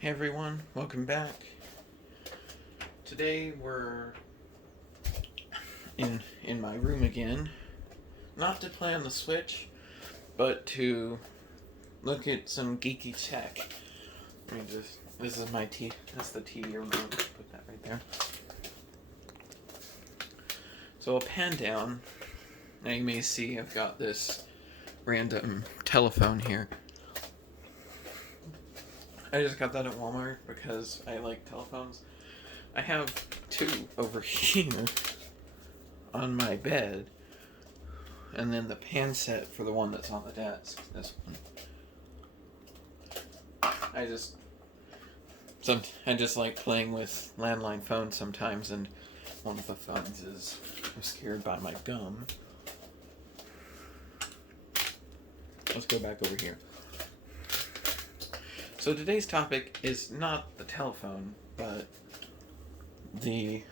Hey everyone, welcome back. Today we're in my room again, not to play on the Switch, but to look at some geeky tech. This is my TV. That's the TV remote. Put that right there. So I'll pan down. Now you may see I've got this random telephone here. I just got that at Walmart because I like telephones. I have two over here on my bed, and then the pan set for the one that's on the desk. This one. I just like playing with landline phones sometimes, and one of the phones is obscured by my gum. Let's go back over here. So today's topic is not the telephone, but the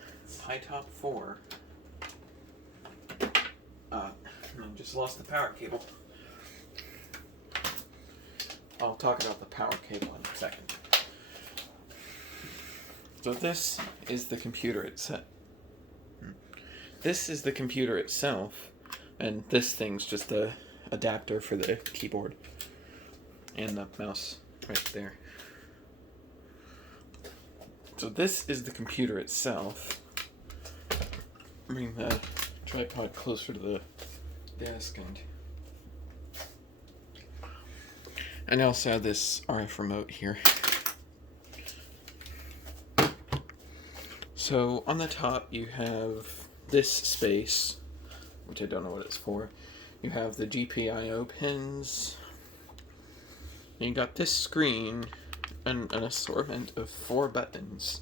iTop 4. I just lost the power cable. I'll talk about the power cable in a second. So this is the computer itself. This is the computer itself, and this thing's just the adapter for the keyboard and the mouse right there. So this is the computer itself. Bring the tripod closer to the desk, and I also have this RF remote here. So on the top you have this space, which I don't know what it's for. You have the GPIO pins. And you got this screen and an assortment of 4 buttons.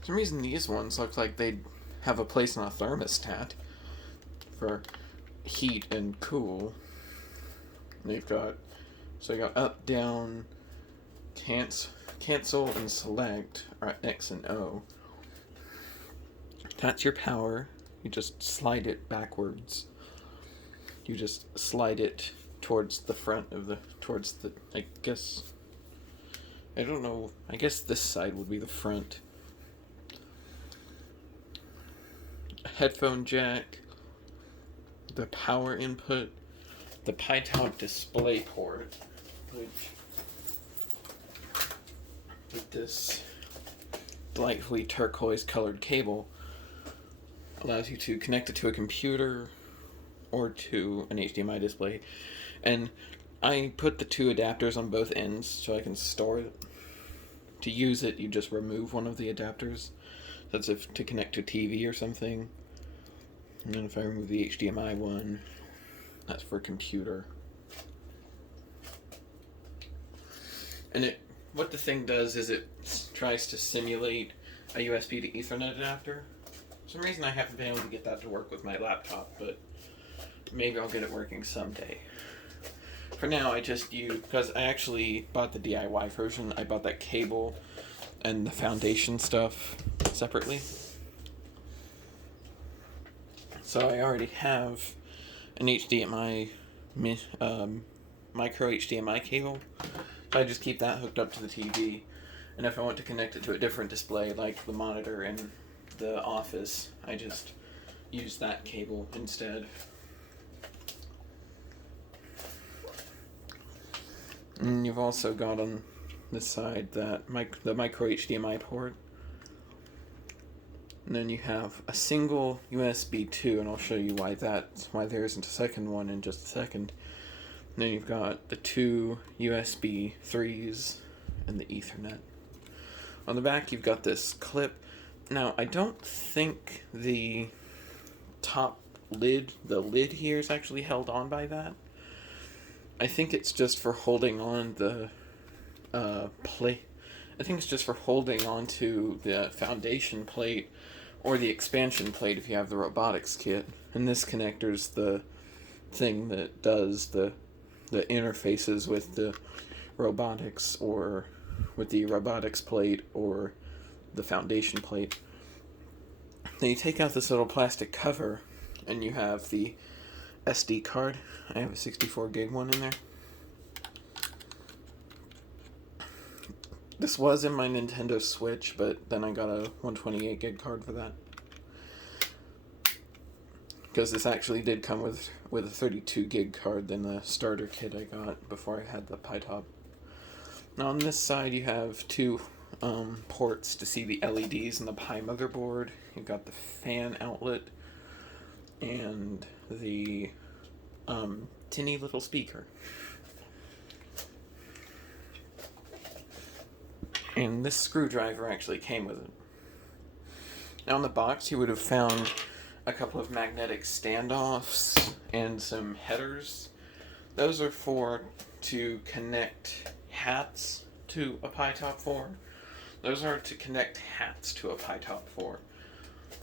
For some reason these ones look like they'd have a place on a thermostat for heat and cool. And you got up, down, cancel, and select are X and O. That's your power. You just slide it backwards. You just slide it towards the front of I guess this side would be the front. A headphone jack, the power input, the iTop display port, which with this delightfully turquoise colored cable allows you to connect it to a computer or to an HDMI display. And I put the 2 adapters on both ends so I can store it. To use it, you just remove one of the adapters. That's if to connect to TV or something. And then if I remove the HDMI one, that's for computer. And what the thing does is it tries to simulate a USB to Ethernet adapter. For some reason I haven't been able to get that to work with my laptop, but maybe I'll get it working someday. For now, I just because I actually bought the DIY version. I bought that cable and the foundation stuff separately. So I already have an HDMI, micro HDMI cable. So I just keep that hooked up to the TV. And if I want to connect it to a different display, like the monitor in the office, I just use that cable instead. And you've also got on this side the micro HDMI port. And then you have a single USB 2, and I'll show you why there isn't a second one in just a second. And then you've got the 2 USB 3s and the Ethernet. On the back you've got this clip. Now I don't think the top lid, the lid here is actually held on by that. I think it's just for holding on the plate. I think it's just for holding on to the foundation plate or the expansion plate if you have the robotics kit. And this connector's the thing that does the interfaces with the robotics, or with the robotics plate or the foundation plate. Then you take out this little plastic cover and you have the SD card. I have a 64 gig one in there. This was in my Nintendo Switch, but then I got a 128 gig card for that. Because this actually did come with a 32 gig card than the starter kit I got before I had the Pi Top. Now on this side you have two ports to see the LEDs in the Pi motherboard. You've got the fan outlet and the tinny little speaker. And this screwdriver actually came with it. Now in the box you would have found a couple of magnetic standoffs and some headers. Those are to connect hats to a Pi Top 4. Those are to connect hats to a Pi Top 4.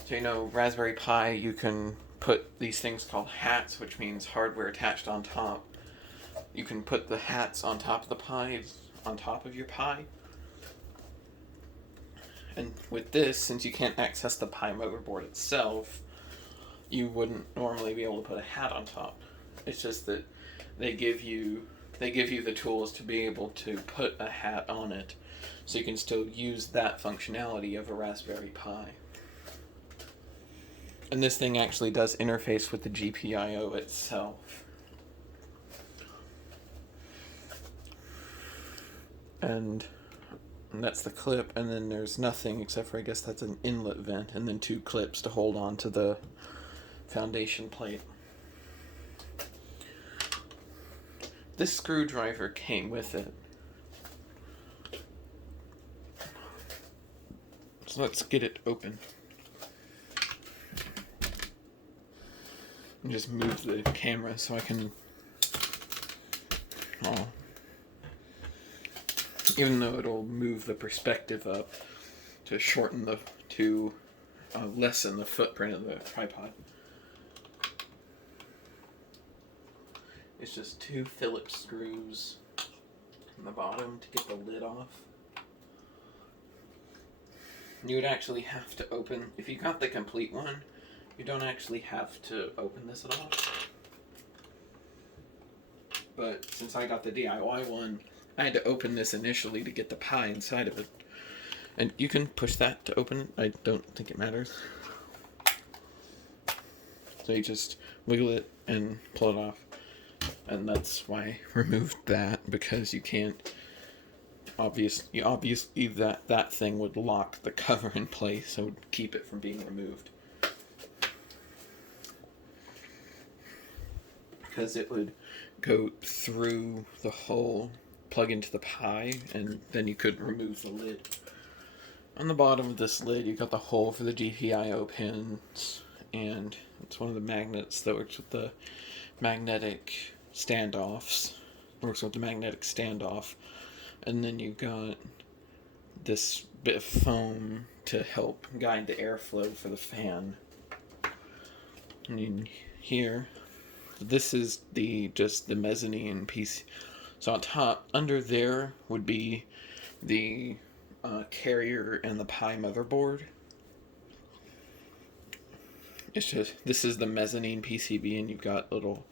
So you know, Raspberry Pi, you can put these things called hats, which means hardware attached on top. You can put the hats on top of the Pi, on top of your Pi. And with this, since you can't access the Pi motherboard itself, you wouldn't normally be able to put a hat on top. It's just that they give you the tools to be able to put a hat on it, so you can still use that functionality of a Raspberry Pi. And this thing actually does interface with the GPIO itself. And that's the clip, and then there's nothing except for, I guess that's an inlet vent, and then two clips to hold on to the foundation plate. This screwdriver came with it. So let's get it open. And just move the camera so I can... Oh. Even though it'll move the perspective up to lessen the footprint of the tripod. It's just two Phillips screws on the bottom to get the lid off. You would actually have to open, if you got the complete one, you don't actually have to open this at all. But since I got the DIY one, I had to open this initially to get the Pi inside of it. And you can push that to open it. I don't think it matters. So you just wiggle it and pull it off. And that's why I removed that, because you can't... Obviously that thing would lock the cover in place, so it would keep it from being removed. Because it would go through the hole, plug into the Pi, and then you could remove the lid. On the bottom of this lid, you got the hole for the GPIO pins, and it's one of the magnets that works with the magnetic standoffs. Works with the magnetic standoff. And then you got this bit of foam to help guide the airflow for the fan. And in here, this is just the mezzanine piece. So on top, under there would be the carrier and the Pi motherboard. It's just, this is the mezzanine PCB, and you've got little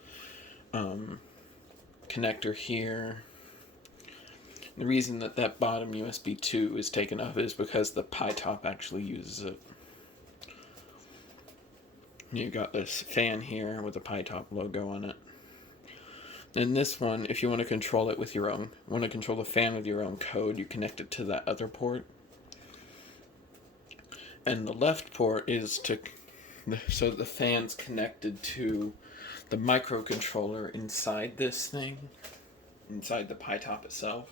connector here. The reason that bottom USB 2 is taken up is because the Pi Top actually uses it. You've got this fan here with the Pi Top logo on it. And this one, if you want to control it with want to control the fan with your own code, you connect it to that other port. And the left port is so the fan's connected to the microcontroller inside this thing, inside the Pi Top itself.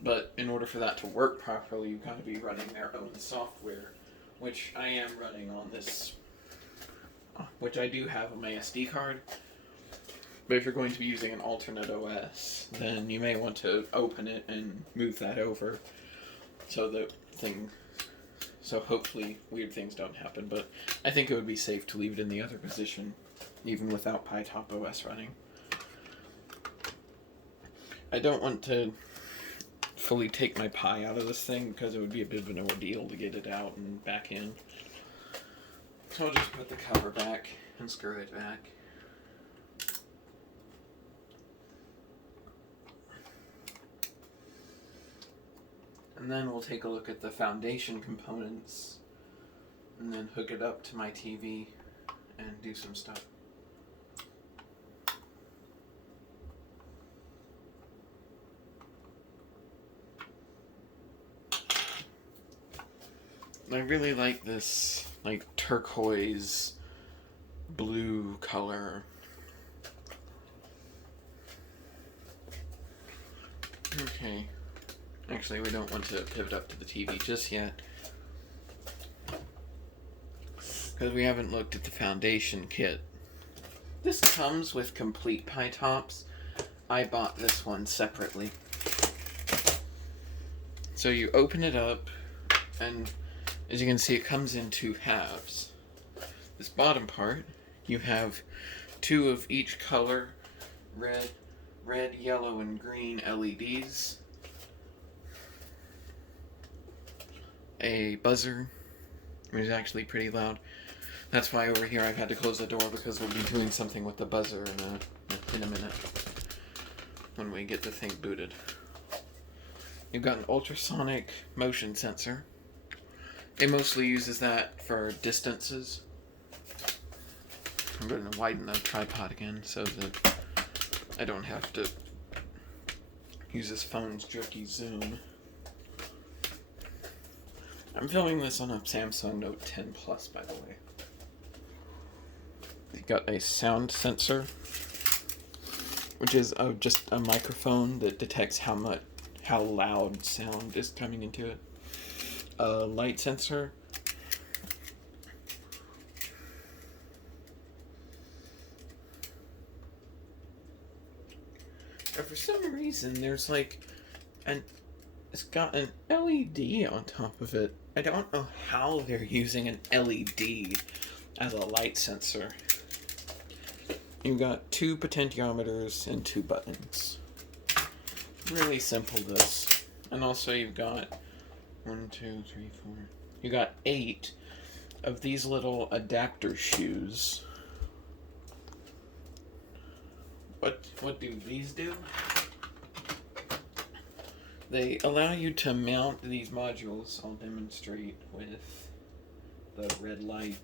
But in order for that to work properly, you've got to be running their own software, which I am running on this, which I do have on my SD card. But if you're going to be using an alternate OS, then you may want to open it and move that over so hopefully weird things don't happen. But I think it would be safe to leave it in the other position, even without Pi Top OS running. I don't want to fully take my Pi out of this thing because it would be a bit of an ordeal to get it out and back in. So I'll just put the cover back and screw it back. And then we'll take a look at the foundation components and then hook it up to my TV and do some stuff. I really like this like turquoise blue color. Okay. Actually, we don't want to pivot up to the TV just yet, because we haven't looked at the foundation kit. This comes with complete pie tops. I bought this one separately. So you open it up, and as you can see, it comes in two halves. This bottom part, you have two of each color, red, yellow, and green LEDs. A buzzer, which is actually pretty loud. That's why over here I've had to close the door, because we'll be doing something with the buzzer in a minute when we get the thing booted. You've got an ultrasonic motion sensor. It mostly uses that for distances. I'm going to widen the tripod again so that I don't have to use this phone's jerky zoom. I'm filming this on a Samsung Note 10 Plus, by the way. You've got a sound sensor, which is just a microphone that detects how loud sound is coming into it. A light sensor. And for some reason, there's like it's got an LED on top of it. I don't know how they're using an LED as a light sensor. You've got two potentiometers and two buttons. Really simple, this. And also you've got 1, 2, 3, 4. You got 8 of these little adapter shoes. What do these do? They allow you to mount these modules. I'll demonstrate with the red light.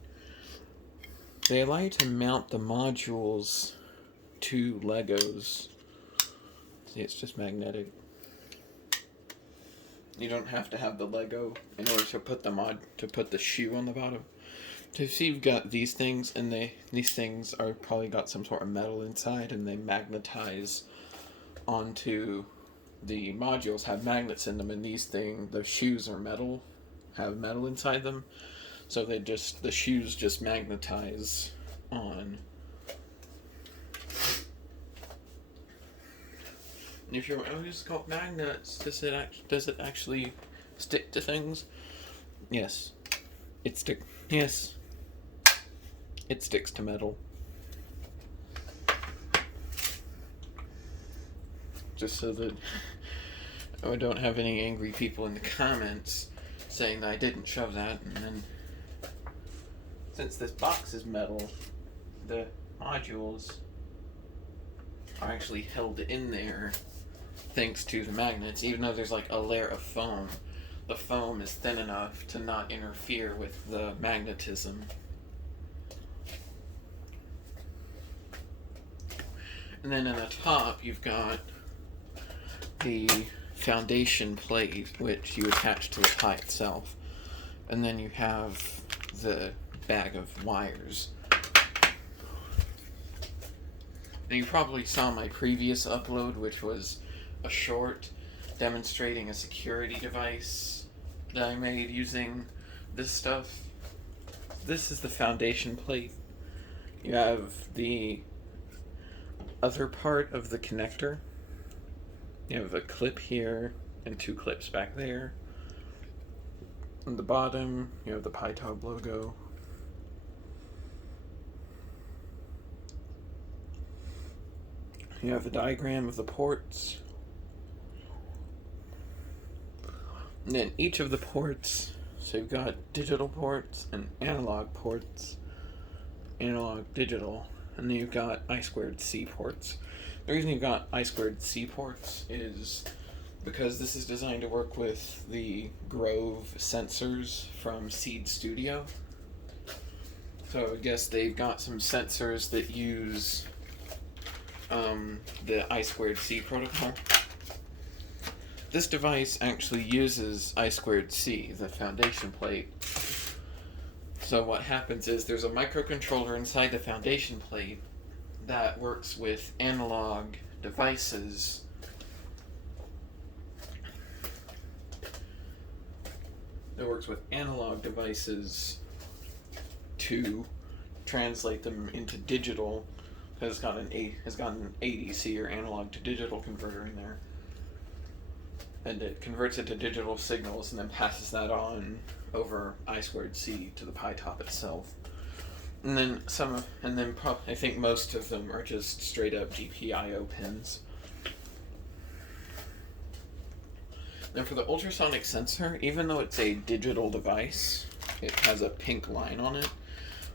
They allow you to mount the modules to Legos. See, it's just magnetic. You don't have to have the Lego in order to put the shoe on the bottom. So see, you've got these things, and these things are probably got some sort of metal inside, and they magnetize onto the modules. Have magnets in them, and the shoes are metal, have metal inside them, so the shoes just magnetize on. If you're always got magnets, does it actually stick to things? Yes, Yes, it sticks to metal. Just so that I don't have any angry people in the comments saying that I didn't show that, and then since this box is metal, the modules are actually held in there thanks to the magnets. Even though there's like a layer of foam, the foam is thin enough to not interfere with the magnetism. And then in the top, you've got the foundation plate, which you attach to the pie itself. And then you have the bag of wires. And you probably saw my previous upload, which was a short demonstrating a security device that I made using this stuff. This is the foundation plate. You have the other part of the connector. You have a clip here and 2 clips back there. On the bottom, you have the PyTop logo. You have the diagram of the ports. And then each of the ports, so you've got digital ports and analog ports, analog, digital, and then you've got I2C ports. The reason you've got I2C ports is because this is designed to work with the Grove sensors from Seed Studio. So I guess they've got some sensors that use the I2C protocol. This device actually uses I2C, the foundation plate. So what happens is there's a microcontroller inside the foundation plate that works with analog devices to translate them into digital, because it's got an ADC, or analog to digital converter, in there, and it converts it to digital signals and then passes that on over I2C to the Pi-top itself. And then I think most of them are just straight up GPIO pins. Now for the ultrasonic sensor, even though it's a digital device, it has a pink line on it,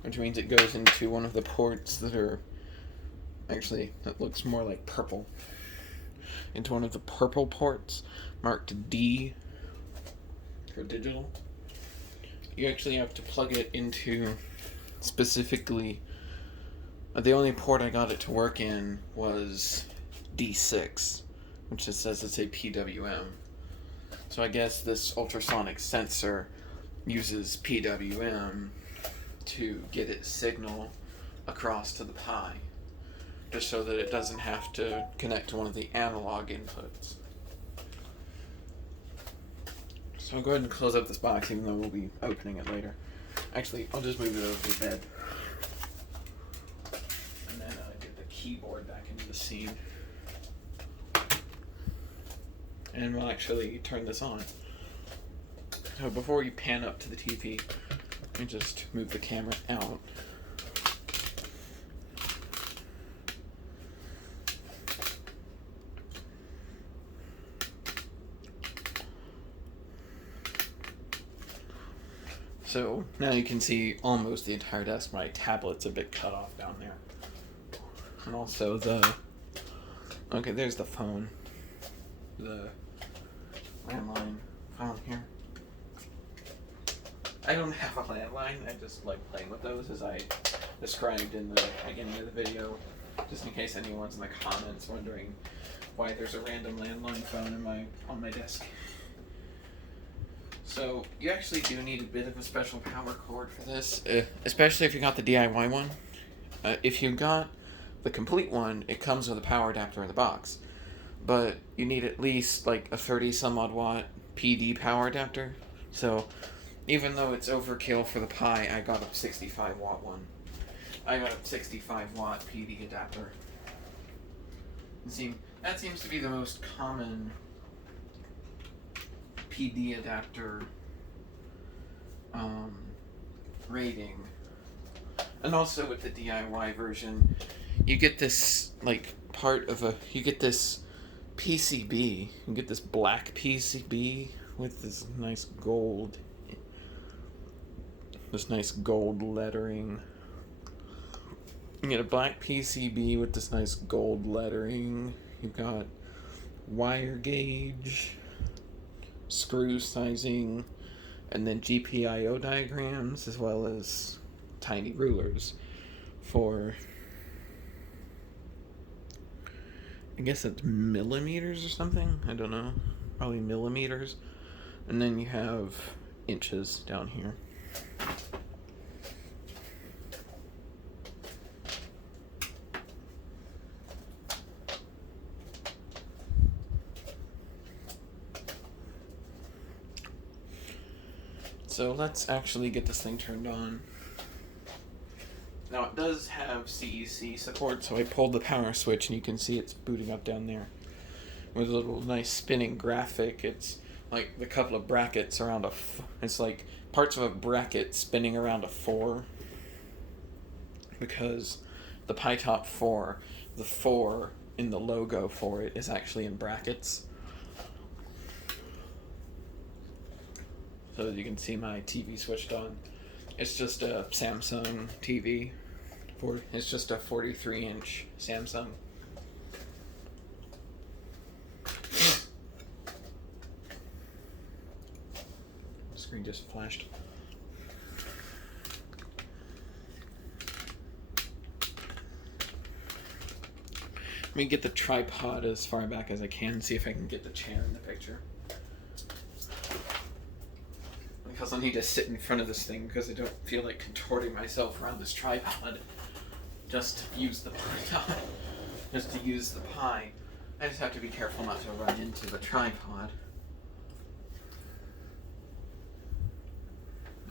which means it goes into one of the ports that are, actually, that looks more like purple, into one of the purple ports marked D for digital. You actually have to plug it into specifically, the only port I got it to work in was D6, which just says it's a PWM. So I guess this ultrasonic sensor uses PWM to get its signal across to the Pi, just so that it doesn't have to connect to one of the analog inputs. So I'll go ahead and close up this box, even though we'll be opening it later. Actually, I'll just move it over the bed. And then get the keyboard back into the scene. And we'll actually turn this on. So before we pan up to the TV, let me just move the camera out. So now you can see almost the entire desk. My tablet's a bit cut off down there. And also okay, there's the phone. The landline phone here. I don't have a landline, I just like playing with those, as I described in the beginning of the video, just in case anyone's in the comments wondering why there's a random landline phone on my desk. So you actually do need a bit of a special power cord for this, especially if you got the DIY one. If you got the complete one, it comes with a power adapter in the box, but you need at least like a 30 some odd watt PD power adapter. So even though it's overkill for the Pi, I got a 65 watt one. I got a 65 watt PD adapter. That seems to be the most common PD adapter rating. And also with the DIY version, you get this you get this PCB. You get this black PCB with this nice gold lettering. You get a black PCB with this nice gold lettering. You've got wire gauge, screw sizing, and then GPIO diagrams, as well as tiny rulers for, I guess it's millimeters or something? I don't know. Probably millimeters. And then you have inches down here. So let's actually get this thing turned on. Now it does have CEC support, so I pulled the power switch and you can see it's booting up down there with a little nice spinning graphic. It's like the couple of brackets around it's like parts of a bracket spinning around a 4, because the Pi-top 4, the 4 in the logo for it is actually in brackets. So as you can see, my TV switched on. It's just a Samsung TV. It's just a 43-inch Samsung. screen just flashed. Let me get the tripod as far back as I can, see if I can get the chair in the picture. Because I'll need to sit in front of this thing because I don't feel like contorting myself around this tripod just to use the pie. Just to use the pie. I just have to be careful not to run into the tripod.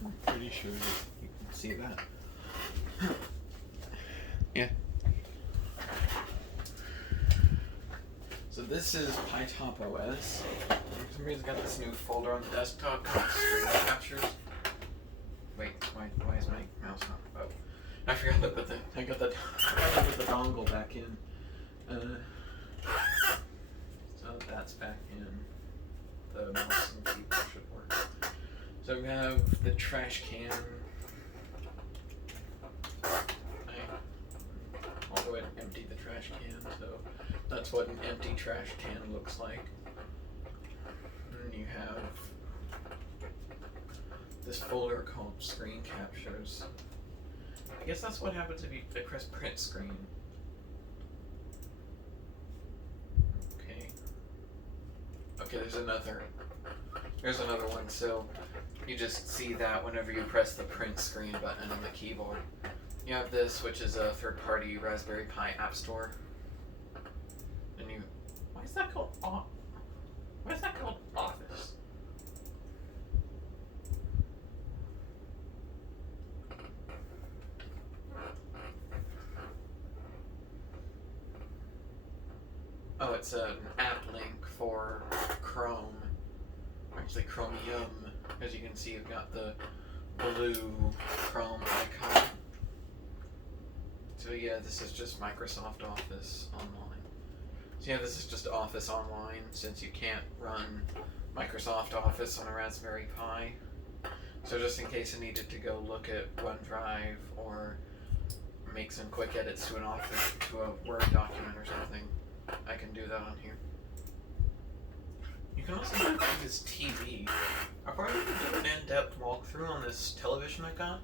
I'm pretty sure that you can see that. Yeah. So this is PyTop OS. Somebody's got this new folder on the desktop called Screen Captures. Wait, why is my mouse not? Oh, I forgot to put the dongle back in. So that's back in. The mouse and keyboard should work. So we have the trash can. I'll go ahead and empty the trash can. So that's what an empty trash can looks like. And you have this folder called Screen Captures. I guess that's what happens if you press print screen. Okay, there's another one. So you just see that whenever you press the print screen button on the keyboard. You have this, which is a third-party Raspberry Pi App Store. And why is that called Office? Oh, it's an app link for Chrome. Actually, Chromium. As you can see, you've got the blue Chrome icon. So yeah, this is just Microsoft Office Online. So yeah, this is just Office Online, since you can't run Microsoft Office on a Raspberry Pi. So just in case I needed to go look at OneDrive or make some quick edits to a Word document or something, I can do that on here. You can also do this TV. I'll probably do an in-depth walkthrough on this television I got,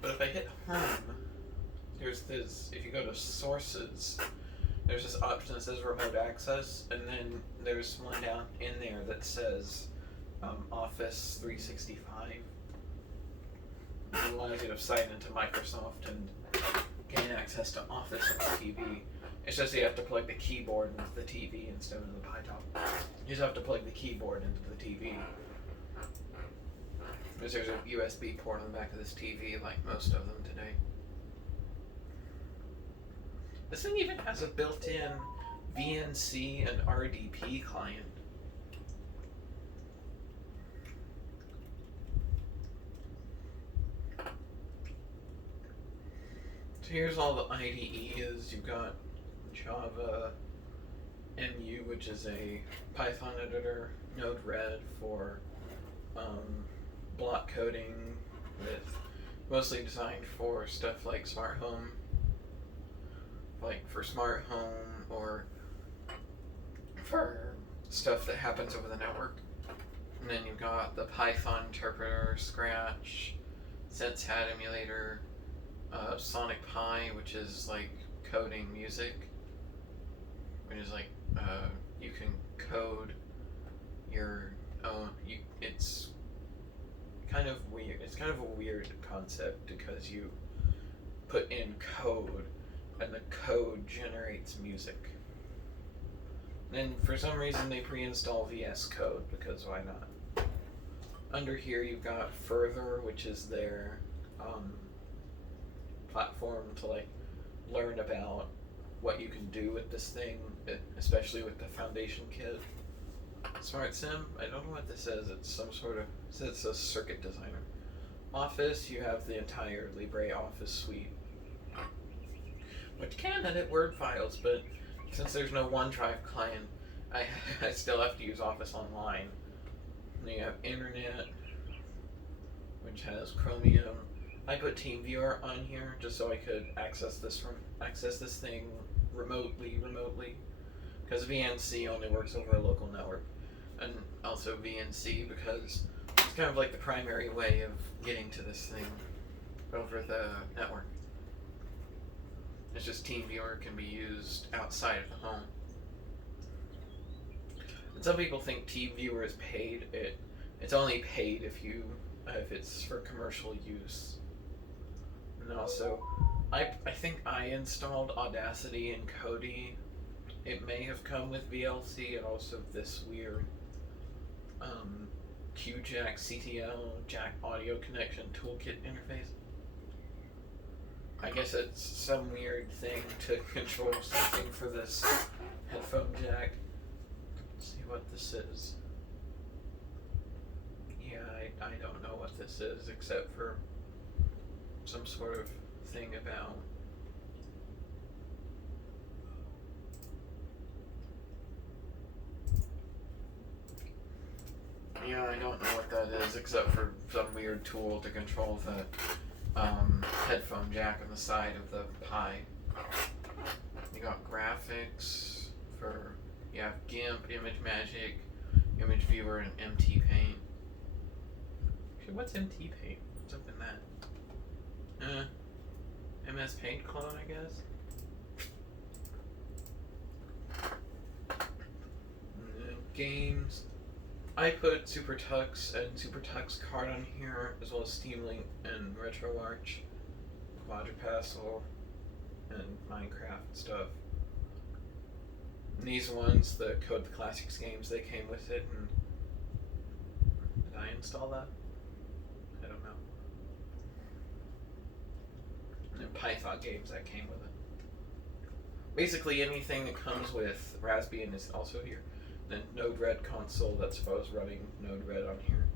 but if I hit home, there's this, if you go to sources, there's this option that says remote access, and then there's one down in there that says Office 365. It allows you to sign into Microsoft and gain access to Office on the TV. It's just you have to plug the keyboard into the TV instead of the PyTop. You just have to plug the keyboard into the TV. Because there's a USB port on the back of this TV, like most of them today. This thing even has a built-in VNC and RDP client. So here's all the IDEs. You've got Java, MU, which is a Python editor, Node-RED for block coding, with mostly designed for stuff like smart home, like for smart home or for stuff that happens over the network. And then you've got the Python interpreter, Scratch, SenseHat emulator, Sonic Pi, which is like coding music, which is like you can code your own. It's kind of weird. It's kind of a weird concept because you put in code, and the code generates music. And for some reason they pre-install VS Code, because why not? Under here you've got Further, which is their platform to like learn about what you can do with this thing, especially with the Foundation Kit. SmartSim, I don't know what this is. It's some sort of, it says it's a circuit designer. Office, you have the entire LibreOffice suite, which can edit Word files, but since there's no OneDrive client, I still have to use Office Online. And then you have Internet, which has Chromium. I put TeamViewer on here just so I could access this thing remotely, because VNC only works over a local network, and also VNC because kind of like the primary way of getting to this thing over the network. It's just TeamViewer can be used outside of the home. And some people think TeamViewer is paid. It's only paid if it's for commercial use. And also, I think I installed Audacity and Kodi. It may have come with VLC and also this weird QJack CTL jack audio connection toolkit interface. I guess it's some weird thing to control something for this headphone jack. Let's see what this is. Yeah, I don't know what this is except for some sort of thing about yeah, I don't know what that is except for some weird tool to control the headphone jack on the side of the Pi. You got graphics for, you have GIMP, ImageMagick, Image Viewer, and MT Paint. Actually, what's MT Paint? What's up in that? MS Paint clone, I guess? Games. I put SuperTux and SuperTux Card on here, as well as Steam Link and RetroArch, Quadripassal, and Minecraft stuff. And these ones, the Code the Classics games, they came with it, and did I install that? I don't know. And then Python games that came with it. Basically anything that comes with Raspbian is also here. Then Node-RED console, that's if I was running Node-RED on here.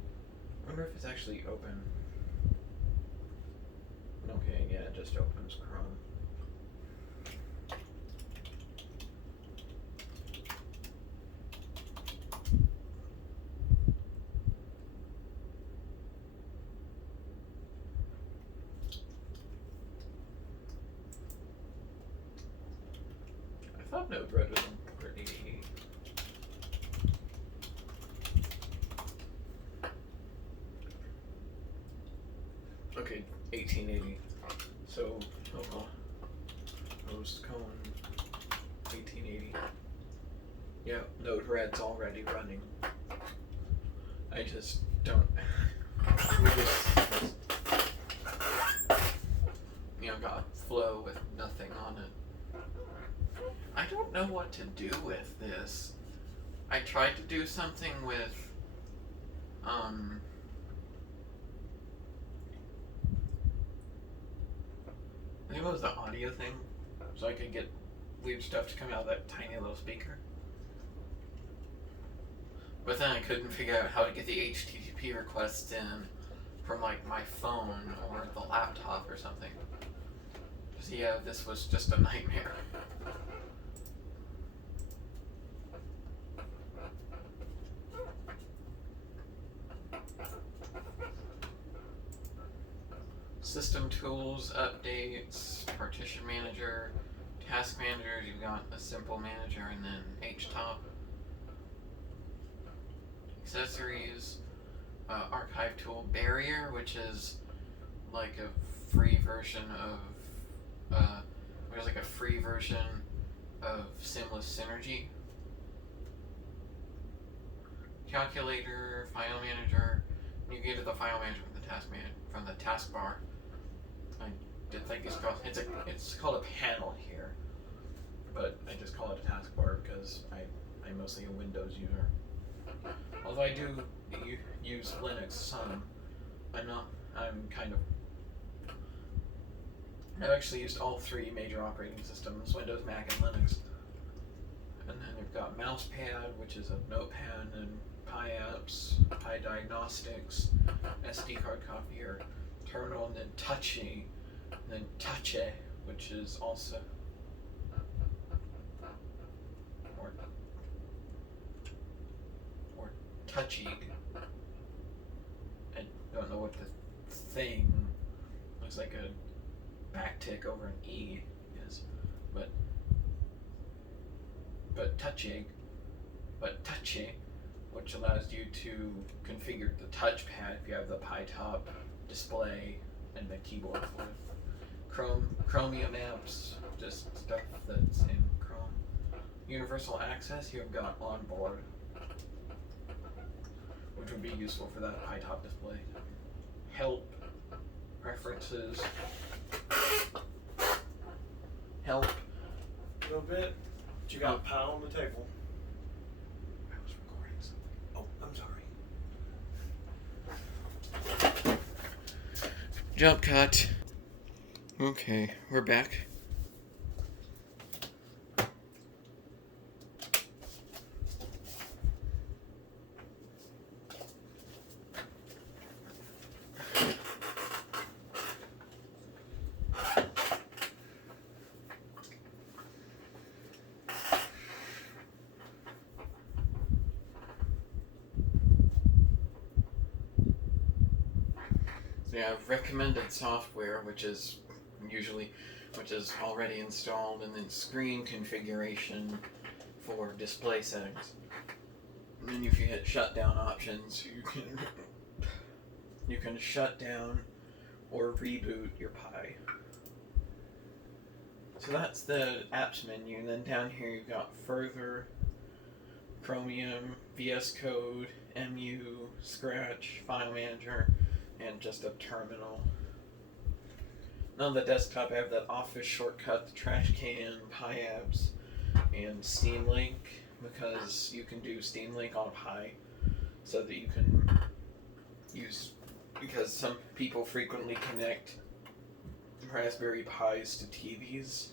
I wonder if it's actually open. Okay, yeah, it just opens Chrome. I thought Node-RED was pretty... Okay, 1880. So, host colon 1880. Yeah, Node-RED's already running. I just don't. We just got Flow with nothing on it. I don't know what to do with this. I tried to do something with I think it was the audio thing, so I could get weird stuff to come out of that tiny little speaker. But then I couldn't figure out how to get the HTTP requests in from like my phone or the laptop or something. So yeah, this was just a nightmare. System tools, updates, partition manager, task manager, you've got a simple manager and then HTOP. Accessories, archive tool barrier, which is like a free version of, there's like a free version of Simless Synergy. Calculator, file manager, you get to the file manager from the taskbar. I think it's called a panel here, but I just call it a taskbar because I'm mostly a Windows user. Although I do use Linux some, I've actually used all three major operating systems, Windows, Mac, and Linux. And then you've got Mousepad, which is a notepad, and Pi Apps, Pi Diagnostics, SD card copier, Terminal, and then Touchy, and then Touche, which is also or Touchig. I don't know what the thing looks like, a backtick over an E is, but Touchig, but Touchy, which allows you to configure the touchpad if you have the Pi-top display and the keyboard with Chromium apps, just stuff that's in Chrome. Universal access you have got on board, which would be useful for that Pi-top display. Help, preferences, help. A little bit. But you got a pile on the table. I was recording something. Oh, I'm sorry. Jump cut. Okay, we're back. So you have recommended software, which is already installed, and then screen configuration for display settings. And then if you hit shutdown options, you can shut down or reboot your Pi. So that's the apps menu, and then down here you've got further, Chromium, VS Code, MU, Scratch, File Manager, and just a terminal. On the desktop I have that Office shortcut, the trash can, Pi apps, and Steam Link, because you can do Steam Link on a Pi, so that you can use, because some people frequently connect Raspberry Pis to TVs,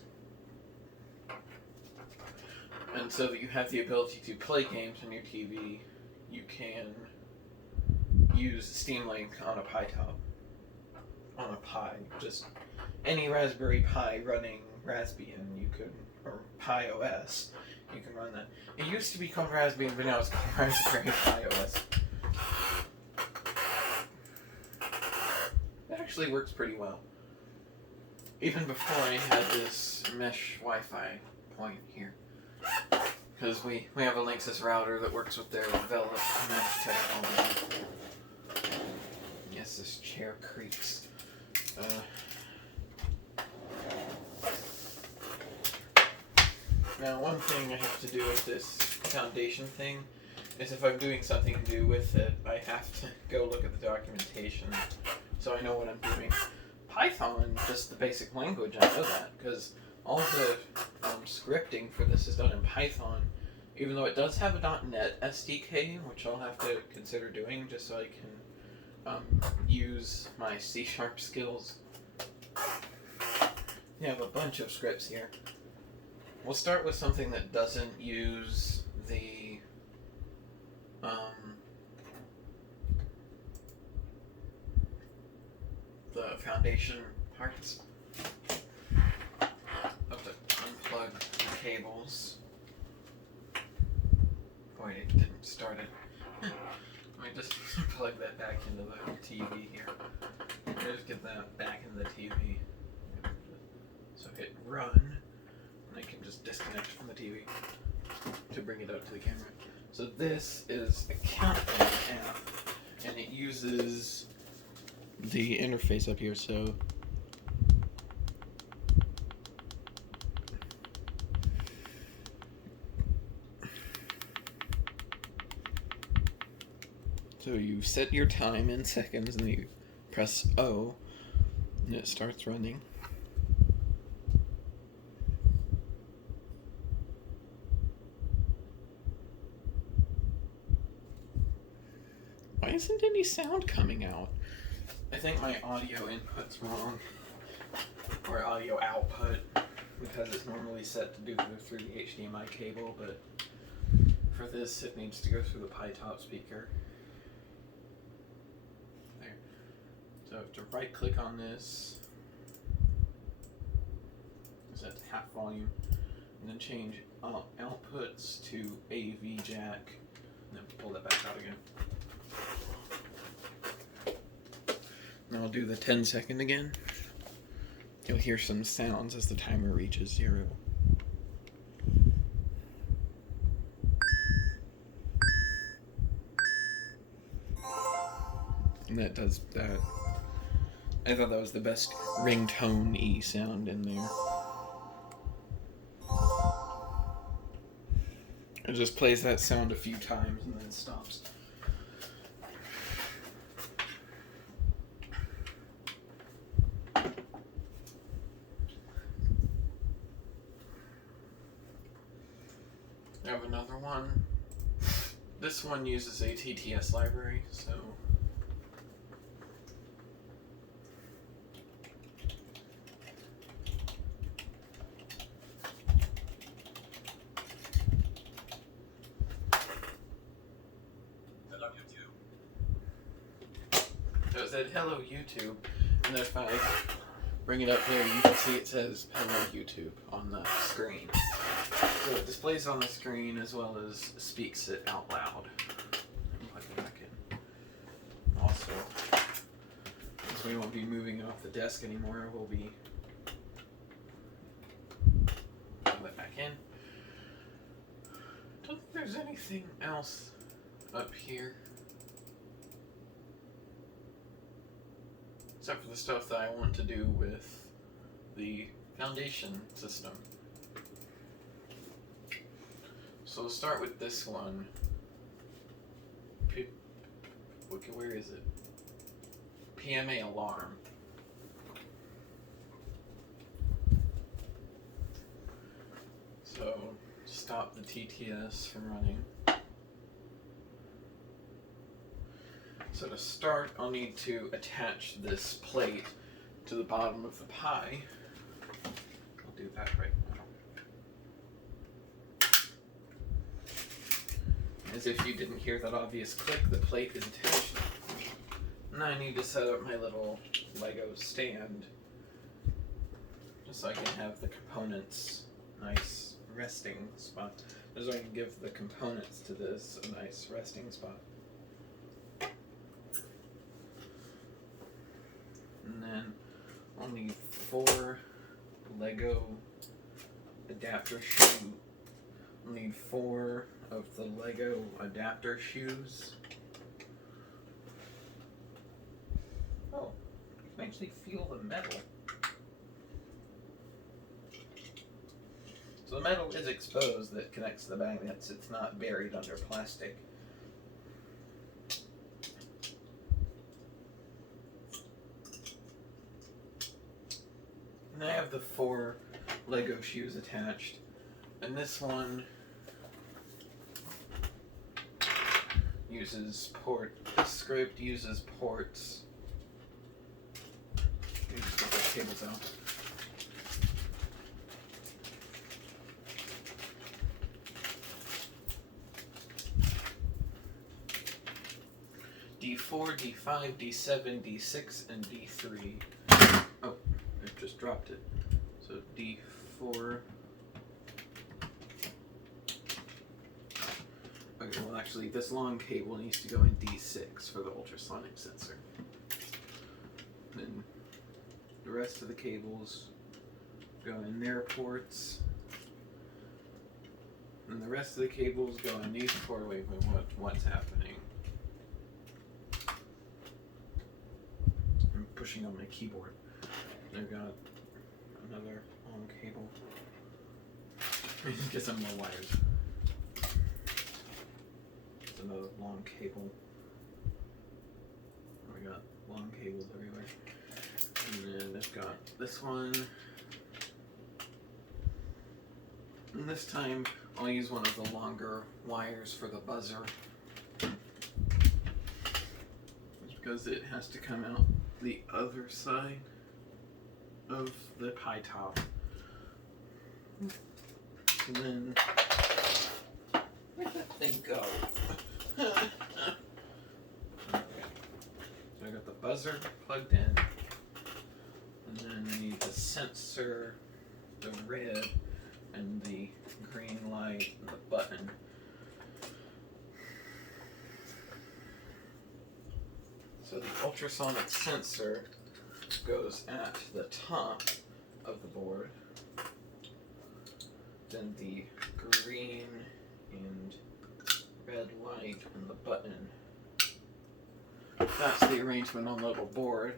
and so that you have the ability to play games on your TV, you can use Steam Link on a Pi-top. On a Pi, just any Raspberry Pi running Raspbian, you could, or Pi OS, you can run that. It used to be called Raspbian, but now it's called Raspberry Pi OS. It actually works pretty well. Even before I had this mesh Wi-Fi point here. Because we have a Linksys router that works with their developed mesh technology. Yes, this chair creaks. Now, one thing I have to do with this foundation thing is if I'm doing something to do with it, I have to go look at the documentation so I know what I'm doing. Python, just the basic language, I know that, because all the scripting for this is done in Python, even though it does have a .NET SDK, which I'll have to consider doing just so I can use my C# skills. You have a bunch of scripts here. We'll start with something that doesn't use the foundation parts. Have to unplug the cables. Wait, it didn't start it. Let me just plug that back into the TV here. Just get that back into the TV. So hit run, and I can just disconnect from the TV to bring it out to the camera. So this is a Countdown app, and it uses the interface up here, so you set your time in seconds, and then you press O, and it starts running. Why isn't any sound coming out? I think my audio input's wrong, or audio output, because it's normally set to go through the HDMI cable, but for this it needs to go through the Pi-top speaker. There. So I have to right click on this, set to half volume, and then change outputs to AV jack, and then pull that back out again. Now I'll do the 10-second again. You'll hear some sounds as the timer reaches 0. And that does that. I thought that was the best ringtone-y sound in there. It just plays that sound a few times and then stops. I have another one. This one uses a TTS library, so so it said hello YouTube, and if I bring it up here, you can see it says hello YouTube on the screen. So it displays on the screen as well as speaks it out loud. Plug it back in. Also, since we won't be moving off the desk anymore, we'll be plug that back in. Don't think there's anything else up here. Except for the stuff that I want to do with the foundation system. So we'll start with this one. Okay, where is it? PMA alarm. So stop the TTS from running. So to start, I'll need to attach this plate to the bottom of the Pi. I'll do that right now. As if you didn't hear that obvious click, the plate is attached. And I need to set up my little Lego stand just so I can have the components nice resting spot. Just so I can give the components to this a nice resting spot. And then I'll need 4 Lego adapter shoe. I'll need 4 of the Lego adapter shoes. Oh, you can actually feel the metal. So the metal is exposed that connects to the magnets. It's not buried under plastic. And I have the 4 Lego shoes attached. And this one uses this script uses ports. Let me just get the cables out. D4, D5, D7, D6, and D3. Oh, I just dropped it. So D4. Okay, well actually this long cable needs to go in D6 for the ultrasonic sensor. Then the rest of the cables go in their ports. And the rest of the cables go in these 4. Wait, what's happening? I'm pushing on my keyboard. I've got another long cable. Get some more wires. It's another long cable. We got long cables everywhere. And then I've got this one. And this time I'll use one of the longer wires for the buzzer. Just because it has to come out the other side of the Pi top. And then where'd that thing go? Okay. So I got the buzzer plugged in, and then I need the sensor, the red, and the green light, and the button. So the ultrasonic sensor goes at the top of the board. Then the green and red light and the button That's the arrangement on the little board.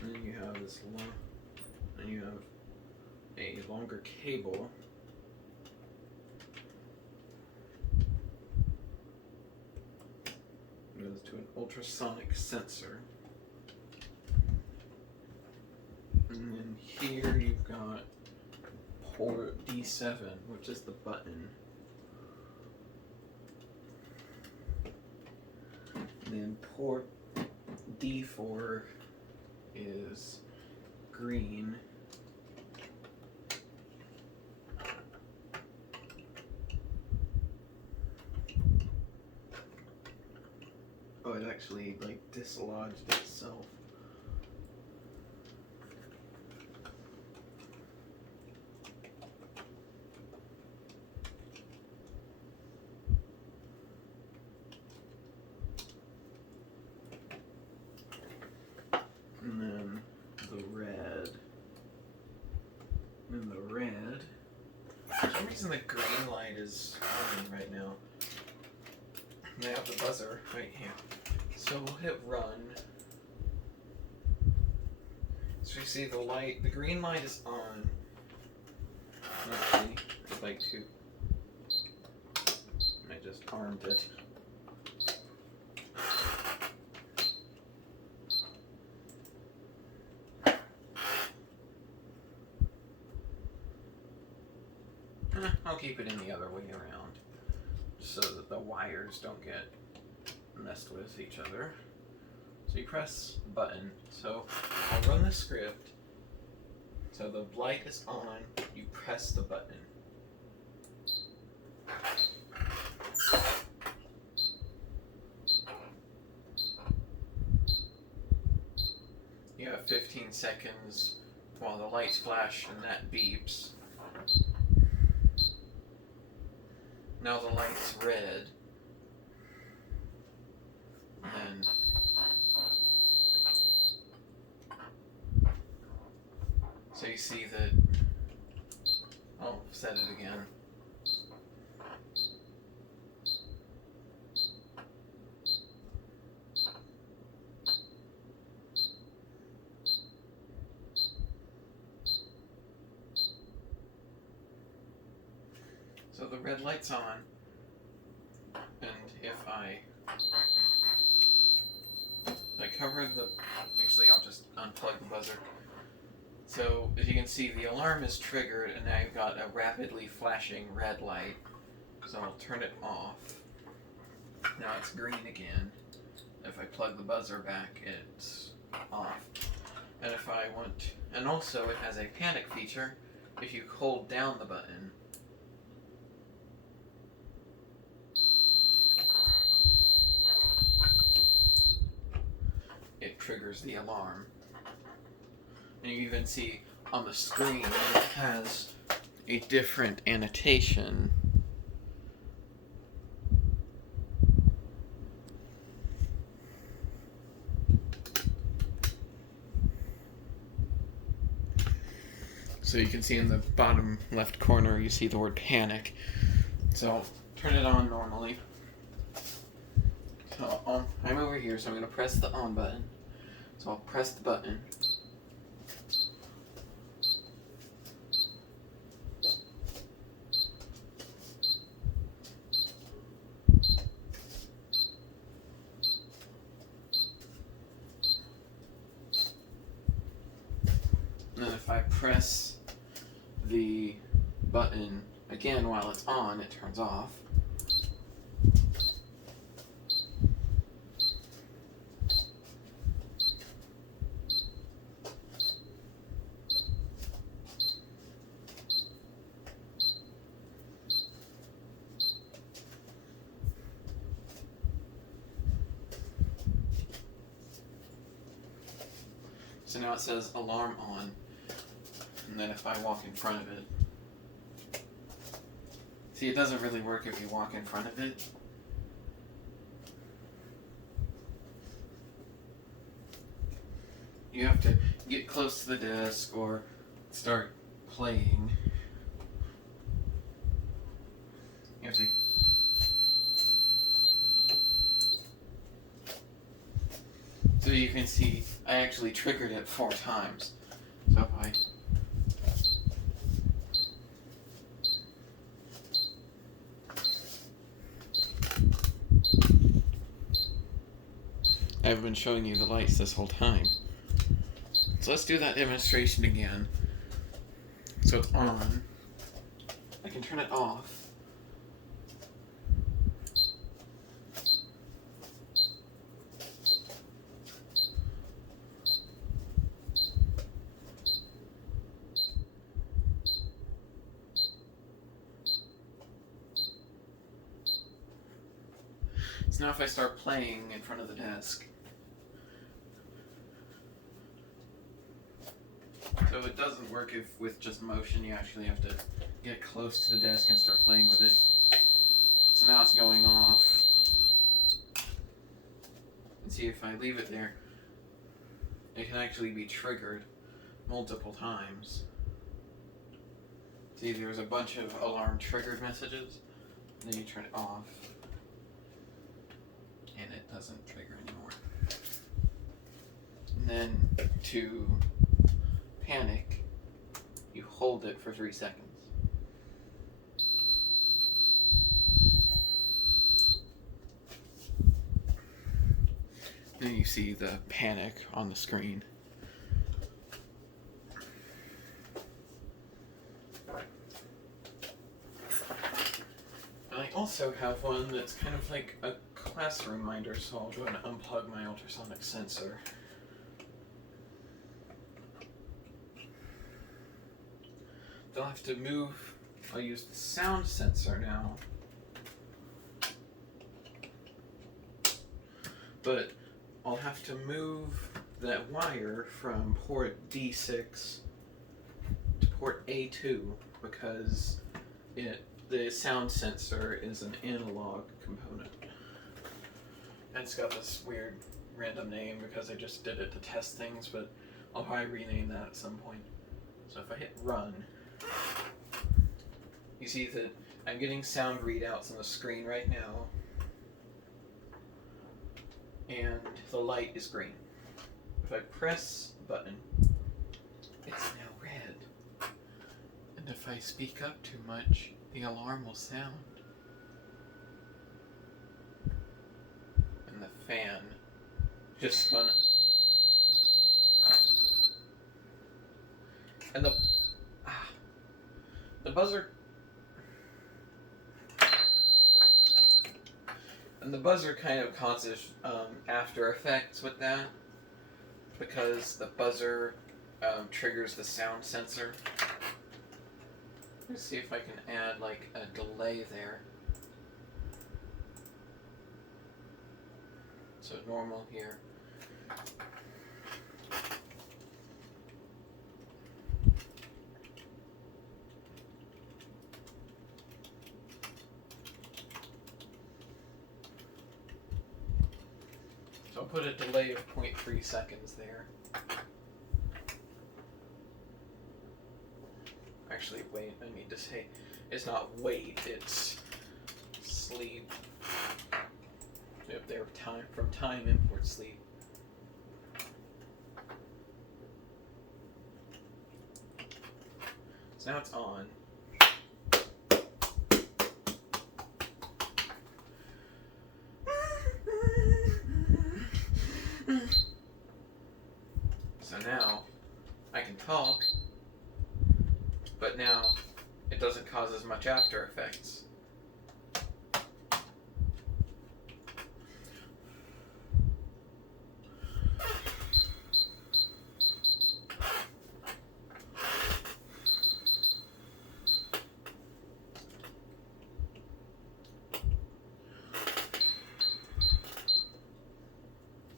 And then you have this and you have a longer cable. It goes to an ultrasonic sensor. And then here you've got port D7, which is the button. And then port D4 is green. Oh, it actually like dislodged itself. And then the red. And the red. For some reason the green light is on right now. And I have the buzzer right here. So we'll hit run. So you see the light, the green light is on. Actually, I'd like to. I just armed it. I'll keep it in the other way around so that the wires don't get messed with each other. So you press button. So I'll run the script. So the light is on, you press the button. You have 15 seconds while the lights flash and that beeps. Now the light's red. And so you see that. I'll set it again. So the red light's on, and if I covered the, actually I'll just unplug the buzzer. So as you can see, the alarm is triggered, and now you've got a rapidly flashing red light. So I'll turn it off. Now it's green again. If I plug the buzzer back, it's off. And if I want, and also it has a panic feature. If you hold down the button, it triggers the alarm. And you even see on the screen it has a different annotation. So you can see in the bottom left corner, you see the word panic. So I'll turn it on normally. So I'm over here, so I'm going to press the on button. So I'll press the button. And then if I press the button again while it's on, it turns off. So now it says alarm on, and then if I walk in front of it, see, it doesn't really work if you walk in front of it. You have to get close to the desk or start playing. You have to So you can see I actually triggered it 4 times. So if I've been showing you the lights this whole time. So let's do that demonstration again. So it's on. I can turn it off. So now if I start playing in front of the desk. So it doesn't work if with just motion. You actually have to get close to the desk and start playing with it. So now it's going off. And see, if I leave it there, it can actually be triggered multiple times. See, there's a bunch of alarm triggered messages. And then you turn it off. And it doesn't trigger anymore. And then to panic, you hold it for 3 seconds. Then you see the panic on the screen. And I also have one that's kind of like a class reminder, so I'll go and unplug my ultrasonic sensor. They'll have to move. I'll use the sound sensor now. But I'll have to move that wire from port D6 to port A2 because the sound sensor is an analog component. And it's got this weird random name because I just did it to test things, but I'll probably rename that at some point. So if I hit run, you see that I'm getting sound readouts on the screen right now, and the light is green. If I press the button, it's now red. And if I speak up too much, the alarm will sound. And the fan just spun. And the buzzer. And the buzzer kind of causes after effects with that, because the buzzer triggers the sound sensor. Let's see if I can add like a delay there. So normal here. So I'll put a delay of 0.3 seconds there. Actually, wait, I need to say, it's not wait, it's sleep. Yep, there, time, from time import sleep. So now it's on. So now I can talk, but now it doesn't cause as much after effects.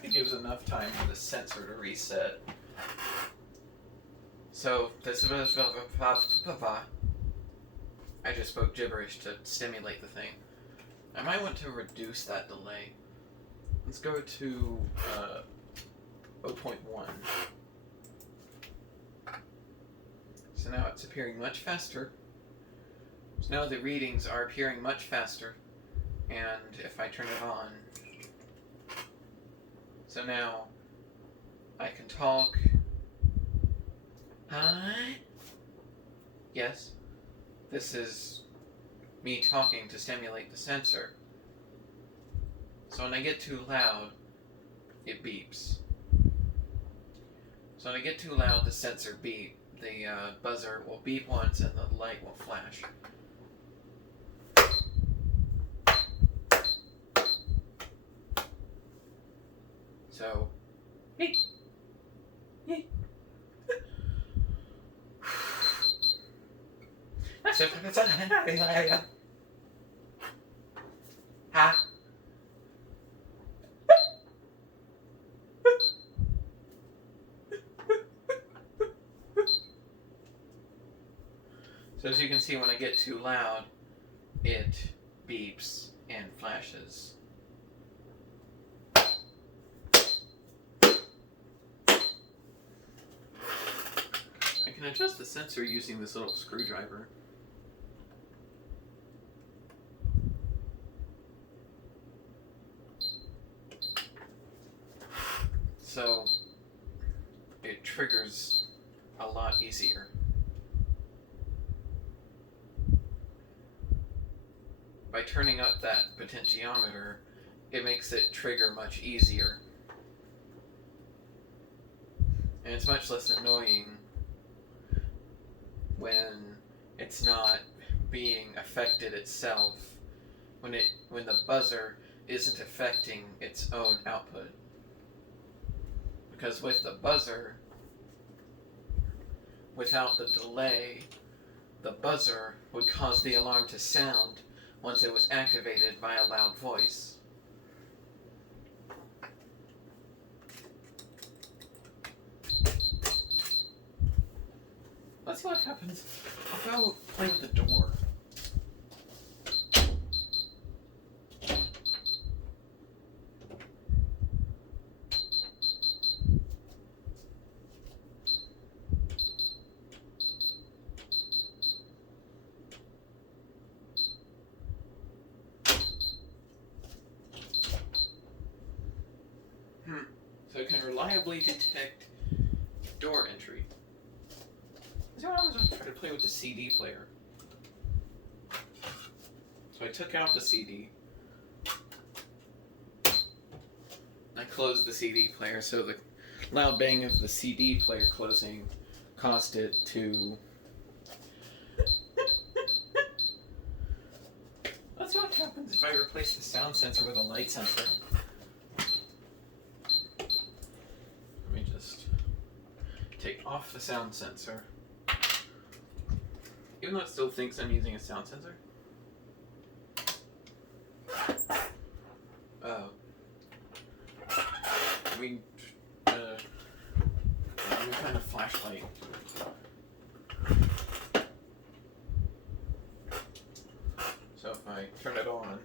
It gives enough time for the sensor to reset. So, this is I just spoke gibberish to stimulate the thing. I might want to reduce that delay. Let's go to 0.1. So now it's appearing much faster. So now the readings are appearing much faster. And if I turn it on, so now I can talk. Hi? Yes. This is me talking to stimulate the sensor. So when I get too loud, it beeps. So when I get too loud, the sensor beep. The buzzer will beep once and the light will flash. So, hey, hey. Ha. So as you can see, when I get too loud, it beeps and flashes. I can adjust the sensor using this little screwdriver. So it triggers a lot easier. By turning up that potentiometer, it makes it trigger much easier. And it's much less annoying when it's not being affected itself, when the buzzer isn't affecting its own output. Because with the buzzer, without the delay, the buzzer would cause the alarm to sound once it was activated by a loud voice. Let's see what happens. I'll go play with the door. So it can reliably detect door entry. So I was going to try to play with the CD player. So I took out the CD. I closed the CD player, so the loud bang of the CD player closing caused it to... Let's see what happens if I replace the sound sensor with a light sensor. Let me just take off the sound sensor. Even though it still thinks I'm using a sound sensor. Oh. We kind of flashlight. So if I turn it on,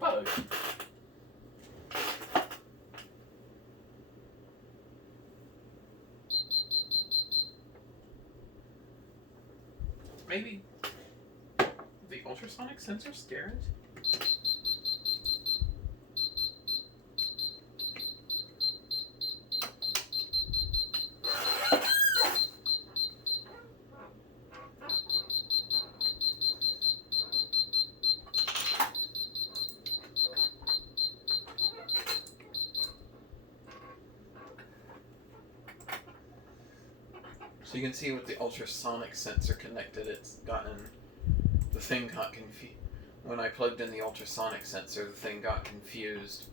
bug. Maybe the ultrasonic sensor scared it? So you can see with the ultrasonic sensor connected, the thing got confused. When I plugged in the ultrasonic sensor, the thing got confused.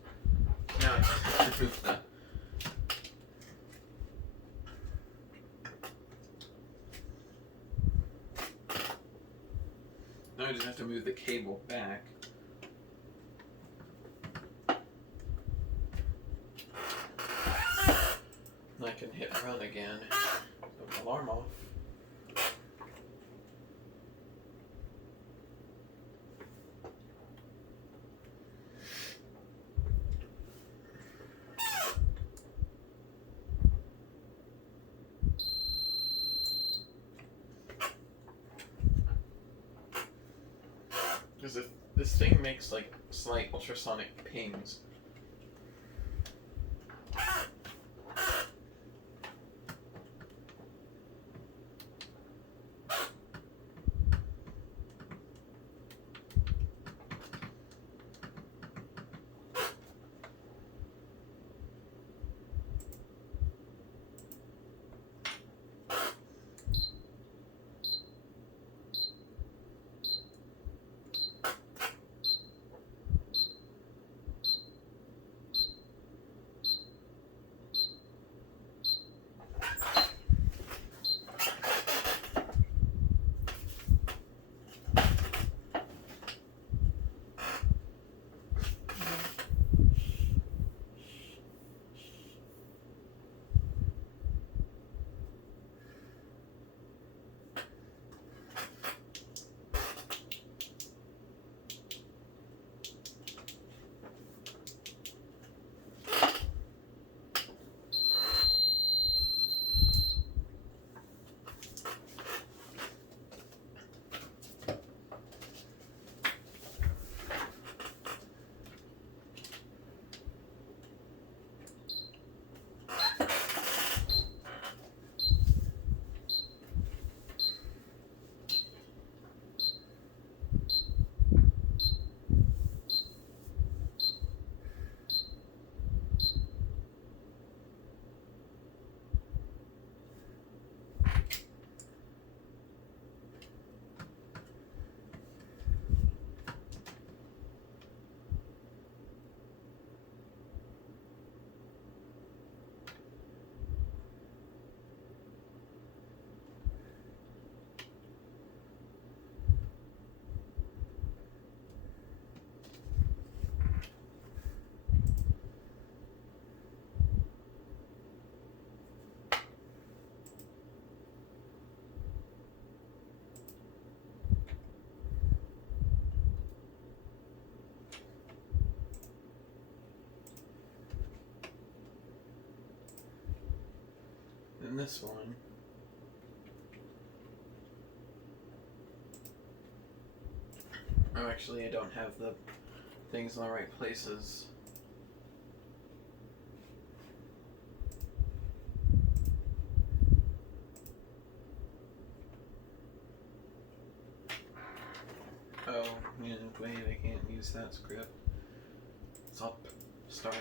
Now I just remove the... Now I just have to move the cable back. And I can hit run again. So alarm off. Because if this thing makes like slight ultrasonic pings. And this one. Oh, actually, I don't have the things in the right places. Oh, yeah, wait, I can't use that script. Stop. Start.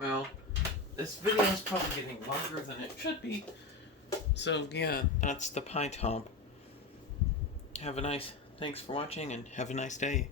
Well, this video is probably getting longer than it should be. So yeah, that's the PyTomp. Thanks for watching and have a nice day.